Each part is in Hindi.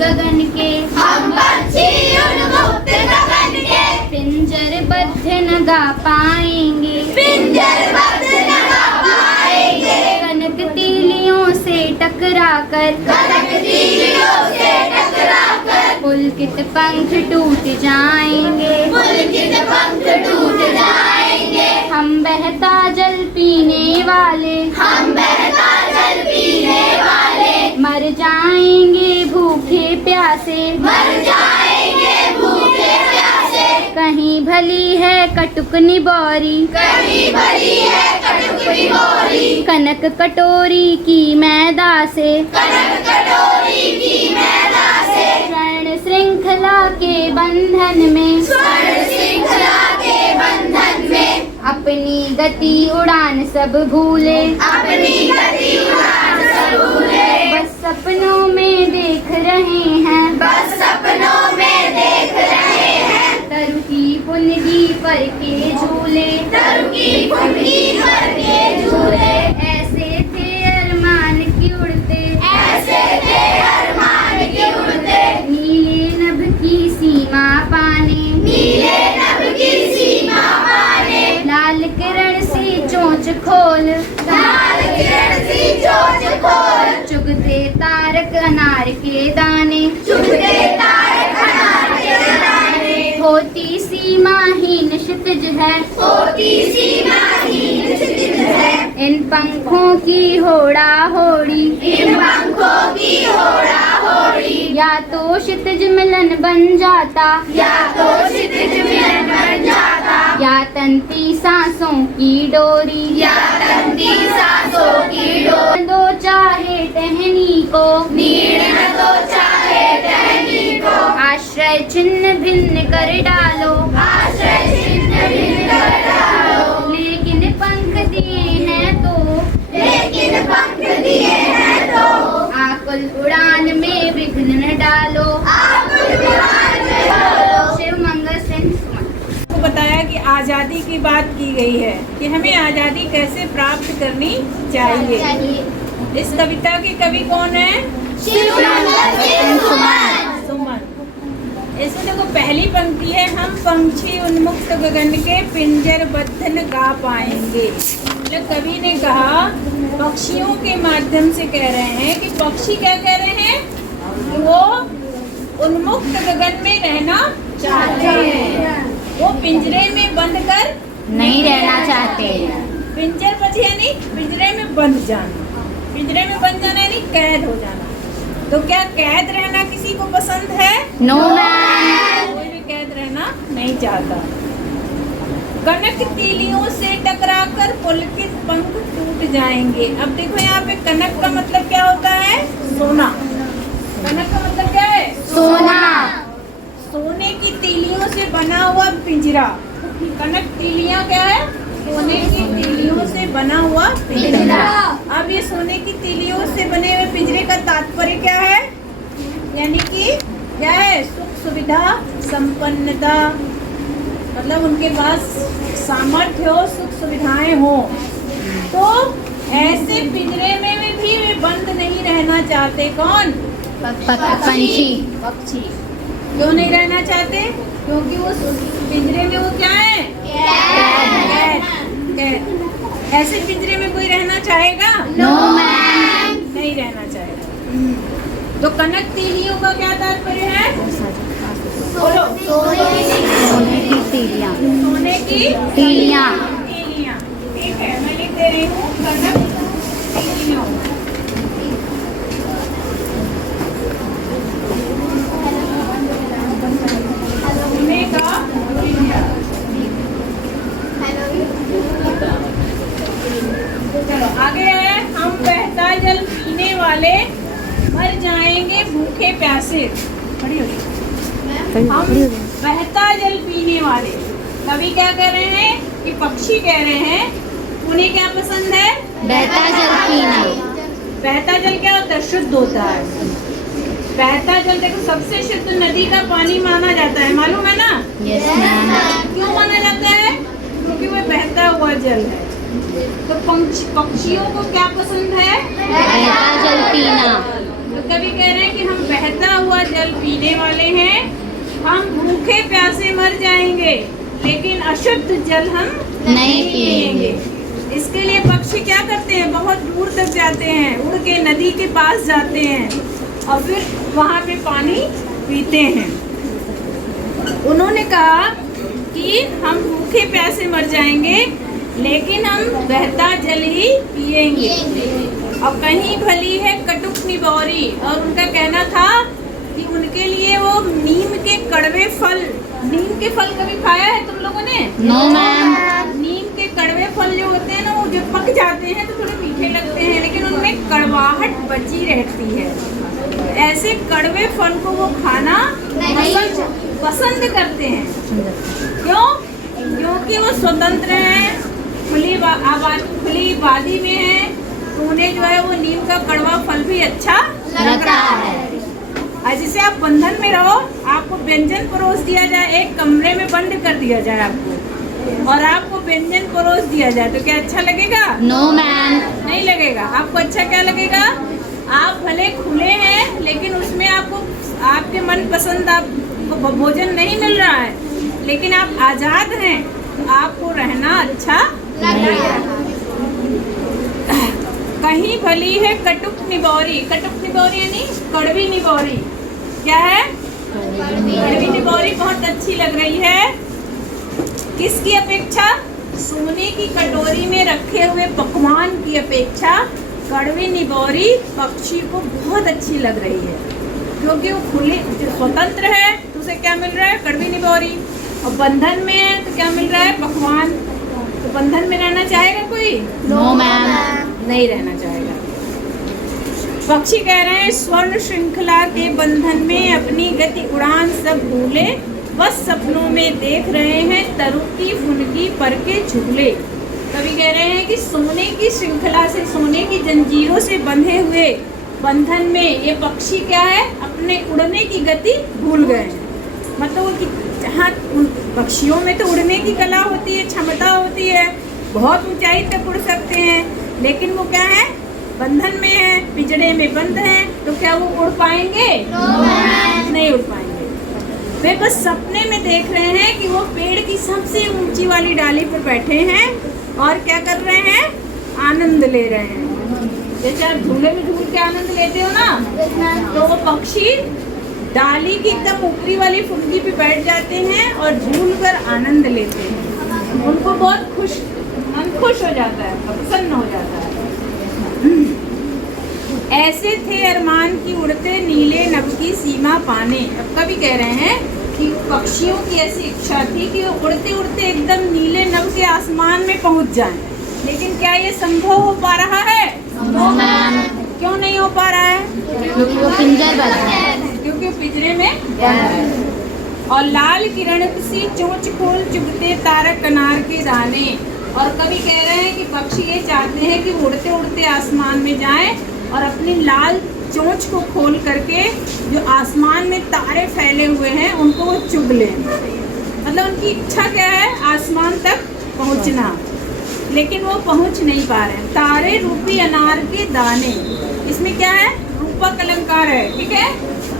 गगन के, हम पक्षी उन्मुक्त गगन के, पिंजरबद्ध न गा पाएंगे, पिंजरबद्ध न गा पाएंगे। कनक तीलियों से टकरा कर, कनक तीलियों से टकरा कर, पुलकित पंख टूट जाएंगे, पुलकित पंख टूट जाएंगे। हम बहता जल पीने वाले, हम बहता जल पीने वाले, मर जाएंगे भूखे प्यासे, मर जाएंगे भूखे प्यासे। कहीं भली है कटुक निबोरी, कहीं भली है कटुक निबोरी, कनक कटोरी की मैदा से, कनक कटोरी की मैदा से। स्वर्ण श्रृंखला के बंधन में, स्वर्ण श्रृंखला के बंधन में, अपनी गति उड़ान सब भूले, अपनी गति उड़ान सब भूले। बस सपनों में देख रहे हैं, बस सपनों में देख रहे हैं, तरु की पुनगी पर के झूले, तरु की पुनगी पर के झूले। ऐसे थे अरमान की उड़ते, ऐसे थे अरमान की उड़ते, नीले नभ की सीमा पाने, नीले नभ की सीमा पाने। लाल किरण सी चोंच खोल, लाल किरण सी चोंच खोल, चुगते तारक अनार के दाने, चुगते तारक अनार के दाने। होती सीमाहीन क्षितिज है, होती सीमाहीन क्षितिज है, इन पंखों की होड़ा होड़ी, इन पंखों की होड़ा होड़ी। या तो क्षितिज मिलन बन जाता, या तो क्षितिज मिलन बन जाता, या तंती सांसों की डोरी, या तंती सांसों की डोर। दो चाहे टहनी को, नीड़ न दो चाहे टहनी को, आश्रय छिन्न भिन्न कर डालो, आश्रय छिन्न भिन्न कर डालो। लेकिन पंख दिए हैं तो, लेकिन पंख दिए हैं तो, आकुल उड़ान में विघ्न न डालो। आकुल उड़ान में डालो। शिव मंगल सिंह सुमन। को बताया कि आज़ादी की बात की गई है कि हमें आज़ादी कैसे प्राप्त करनी चाहिए। इस कविता के कवि कौन है? शिव मंगल सिंह सुमन। सुमन। इसमें देखो पहली पंक्ति है, हम पंछी उन्मुक्त गगन के पिंजरबद्ध न गा पाएंगे। मतलब कवि ने कहा पक्षियों के माध्यम से कह रहे हैं कि पक्षी क्या कह रहे हैं कि वो उन्मुक्त गगन में रहना चाहते हैं, वो पिंजरे में बंद कर नहीं रहना चाहते। पिंजरबद्ध यानी पिंजरे में बंद जाना, पिंजरे में बंद जाना यानी कैद हो जाना। तो क्या कैद रहना किसी को पसंद है? No ma'am. कोई भी कैद रहना नहीं चाहता। कनक तीलियों से टकराकर पुलकित पंख टूट जाएंगे। अब देखो यहाँ पे कनक का मतलब क्या होता है? सोना। कनक का मतलब क्या है? सोना। सोने की तीलियों से बना हुआ पिंजरा। कनक तीलियां क्या है? सोने की तीलियों से बना हुआ पिंजरा। अब ये सोने की तीलियों से बने हुए पिंजरे का तात्पर्य क्या है? यानी कि क्या है? सुख सुविधा संपन्नता, मतलब उनके पास सामर्थ्य हो, सुख सुविधाएं हो। तो ऐसे पिंजरे में भी वे बंद नहीं रहना चाहते। कौन? पंछी। पक्षी। क्यों नहीं रहना चाहते? क्योंकि वो पिंजरे में वो क्या है? कैद। ऐसे पिंजरे में कोई रहना चाहेगा? No ma'am. नहीं रहना चाहेगा। तो कनक तीलियों का क्या तात्पर्य है? बोलो। सोने की तीलियां। सोने की तीलियां। तीलियां। ठीक है, मैं लिख दे रही हूँ कनक तीलियों। सोने का चलो आगे है, हम बहता जल पीने वाले मर जाएंगे भूखे प्यासे। खड़ी हो गई। हम बहता जल पीने वाले। कवि क्या कह रहे हैं कि पक्षी कह रहे हैं उन्हें क्या पसंद है? बहता जल पीना। बहता जल क्या होता है? शुद्ध होता है। बहता जल देखो सबसे शुद्ध नदी का पानी माना जाता है, मालूम है ना? Yes ma'am. क्यों माना जाता है? क्योंकि वह बहता हुआ जल है। तो पक्षियों को क्या पसंद है? बहता जल पीना। तो कभी कह रहे हैं कि हम बहता हुआ जल पीने वाले हैं। हम भूखे प्यासे मर जाएंगे लेकिन अशुद्ध जल हम नहीं पिएंगे। इसके लिए पक्षी क्या करते हैं, बहुत दूर तक जाते हैं, उड़ के नदी के पास जाते हैं और फिर वहाँ पे पानी पीते हैं। उन्होंने कहा कि हम भूखे प्यासे मर जाएंगे लेकिन हम बहता जल ही पिएंगे। और कहीं भली है कटुक निबौरी, और उनका कहना था कि उनके लिए वो नीम के कड़वे फल, नीम के फल कभी खाया है तुम लोगों ने? No ma'am. नीम के कड़वे फल जो होते हैं ना, वो जब पक जाते हैं तो थोड़े मीठे लगते हैं लेकिन उनमें कड़वाहट बची रहती है। ऐसे कड़वे फल को वो खाना पसंद करते हैं। क्यों? क्योंकि वो स्वतंत्र हैं, खुली वादी में है, तो उन्हें जो है वो नीम का कड़वा फल भी अच्छा लगता है। और जैसे आप बंधन में रहो, आपको व्यंजन परोस दिया जाए, एक कमरे में बंद कर दिया जाए आपको, और आपको व्यंजन परोस दिया जाए तो क्या अच्छा लगेगा? No ma'am. नहीं लगेगा। आपको अच्छा क्या लगेगा? आप भले खुले हैं लेकिन उसमें आपको आपके मनपसंद आपको भोजन नहीं मिल रहा है, लेकिन आप आजाद हैं तो आपको रहना अच्छा लगेगा। कहीं भली है कटुक निबौरी, कटुक निबौरी यानी कड़वी निबौरी। क्या है? कड़वी निबौरी बहुत अच्छी लग रही है। किसकी अपेक्षा? सोने की कटोरी में रखे हुए पकवान की अपेक्षा कड़वी निबौरी पक्षी को बहुत अच्छी लग रही है, क्योंकि वो खुले स्वतंत्र है तो उसे क्या मिल रहा है? कड़वी निबौरी। और बंधन में है तो क्या मिल रहा है? पकवान। तो बंधन में रहना चाहेगा कोई? No ma'am. नहीं रहना चाहेगा। पक्षी कह रहे हैं स्वर्ण श्रृंखला के बंधन में अपनी गति उड़ान सब भूले, बस सपनों में देख रहे हैं तरुकी फुनकी पर के झूले। कवि कह रहे हैं कि सोने की श्रृंखला से, सोने की जंजीरों से बंधे हुए बंधन में ये पक्षी क्या है? अपने उड़ने की गति भूल गए हैं। मतलब जहाँ पक्षियों में तो उड़ने की कला होती है, क्षमता होती है, बहुत ऊंचाई तक उड़ सकते हैं, लेकिन वो क्या है? बंधन में है, पिंजड़े में बंद है, तो क्या वो उड़ पाएंगे? नहीं उड़ पाएंगे। वे बस सपने में देख रहे हैं कि वो पेड़ की सबसे ऊंची वाली डाली पर बैठे हैं और क्या कर रहे हैं? आनंद ले रहे हैं। जैसे आप झूले में झूल के आनंद लेते हो ना, तो वो पक्षी डाली की एकदम ऊपरी वाली फुनगी पे बैठ जाते हैं और झूल कर आनंद लेते हैं। उनको बहुत मन खुश हो जाता है, प्रसन्न हो जाता है। ऐसे थे अरमान की उड़ते नीले नभ की सीमा पाने। अब कभी कह रहे हैं कि पक्षियों की ऐसी इच्छा थी कि वो उड़ते उड़ते एकदम नीले नभ के आसमान में पहुंच जाएं, लेकिन क्या ये संभव हो पा रहा है? No ma'am. क्यों नहीं हो पा रहा है? क्योंकि वो पिंजर बंद है। क्योंकि वो पिंजरे में बंद है। और लाल किरण सी चोंच खोल चुगते तारक अनार के दाने। और कभी कह रहे हैं कि पक्षी ये चाहते हैं कि उड़ते उड़ते आसमान में जाएं और अपनी लाल चोंच को खोल करके जो आसमान में तारे फैले हुए हैं उनको वो चुग लें। मतलब उनकी इच्छा क्या है? आसमान तक पहुंचना, लेकिन वो पहुंच नहीं पा रहे हैं। तारे रूपी अनार के दाने, इसमें क्या है? रूपक अलंकार है, ठीक है?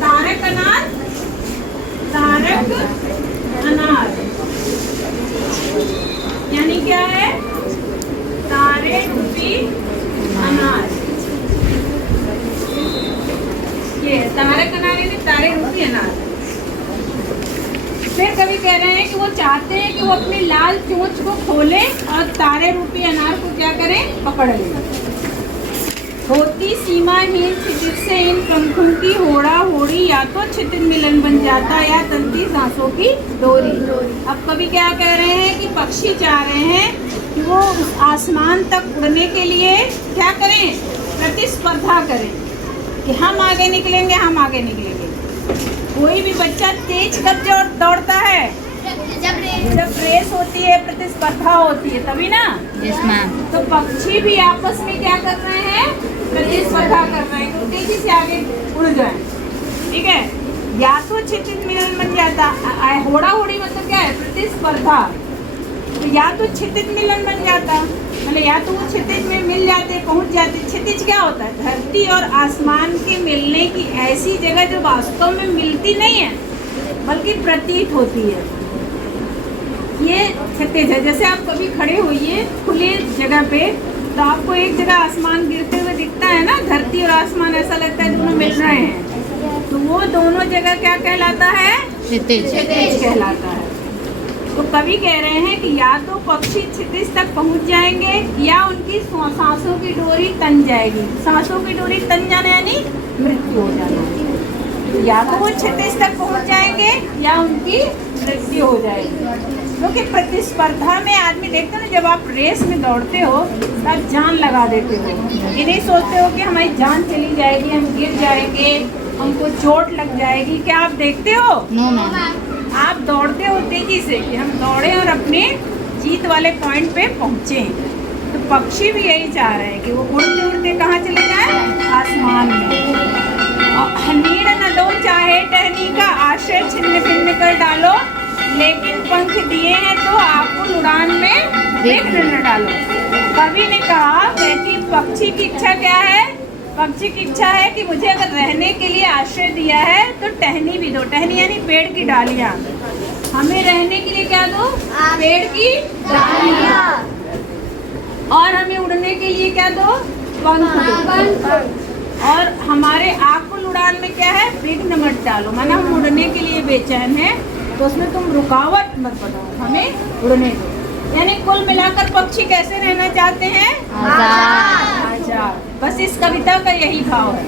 तारक अनार, तारक अनार यानी क्या है? तारे रूपी अनार। ये तारक अनार यानी तारे रूपी अनार। फिर कभी कह रहे हैं कि वो चाहते हैं कि वो अपनी लाल चोंच को खोलें और तारे रूपी अनार को क्या करें? पकड़ लें। होती सीमाहीन क्षितिज से इन पंखों की होड़ा होड़ी, या तो क्षितिज मिलन बन जाता या तंती सांसों की डोरी। अब कभी क्या कह रहे हैं कि पक्षी चाह रहे हैं कि वो उस आसमान तक उड़ने के लिए क्या करें? प्रतिस्पर्धा करें कि हम आगे निकलेंगे, हम आगे निकलेंगे। कोई भी बच्चा तेज कब दौड़ता है? जब रेस होती है, प्रतिस्पर्धा होती है, तभी ना। Yes ma'am. तो पक्षी भी आपस में क्या कर रहे हैं? प्रतिस्पर्धा कर रहे हैं कि तेजी से आगे उड़ जाए, ठीक है? या तो क्षितिज मिलन बन जाता, होड़ा होड़ी मतलब क्या है? प्रतिस्पर्धा। तो या तो क्षितिज मिलन बन जाता, मतलब या तो वो क्षितिज में मिल जाते, पहुंच जाते। क्षितिज क्या होता है? धरती और आसमान के मिलने की ऐसी जगह जो वास्तव में मिलती नहीं है बल्कि प्रतीत होती है, ये क्षितिज है। जैसे आप कभी खड़े होइए खुली जगह पे, तो आपको एक जगह आसमान गिरते हुए दिखता है ना, धरती और आसमान ऐसा लगता है दोनों मिल रहे हैं, तो वो दोनों जगह क्या कहलाता है? क्षितिज कहलाता है। तो कवि कह रहे हैं कि या तो पक्षी क्षितिज तक पहुंच जाएंगे या उनकी सांसों की डोरी तन जाएगी। सांसों की डोरी तन जाना यानी मृत्यु हो जाना। तो या तो वो क्षितिज तक पहुंच जाएंगे या उनकी मृत्यु हो जाएगी। क्योंकि प्रतिस्पर्धा में आदमी देखते हो ना, जब आप रेस में दौड़ते हो तो आप जान लगा देते हो, ये नहीं सोचते हो कि हमारी जान चली जाएगी, हम गिर जाएंगे, हमको चोट लग जाएगी। क्या आप देखते हो? No ma'am. आप दौड़ते हो तेजी से कि हम दौड़े और अपने जीत वाले पॉइंट पे पहुंचे। तो पक्षी भी यही चाह रहे हैं कि वो उड़ते उड़ते कहाँ चले जाए? आसमान में। और नीड़ न दो चाहे टहनी का, आश्रय छिन्न भिन्न कर डालो, लेकिन पंख दिए हैं तो आकुल उड़ान में विघ्न न डालो। कवि ने कहा कि पक्षी की इच्छा क्या है? पक्षी की इच्छा है कि मुझे अगर रहने के लिए आश्रय दिया है तो टहनी भी दो। टहनी यानी पेड़ की डालियाँ। हमें रहने के लिए क्या दो? पेड़ की डालियाँ। और हमें उड़ने के लिए क्या दो? पंख दो। और हमारे आकुल उड़ान में क्या है? विघ्न मत डालो, माना हम उड़ने के लिए बेचैन हैं तो उसमें तुम रुकावट मत बनाओ, हमें उड़ने दो। यानी कुल मिलाकर पक्षी कैसे रहना चाहते हैं? आजाद। बस इस कविता का यही भाव है।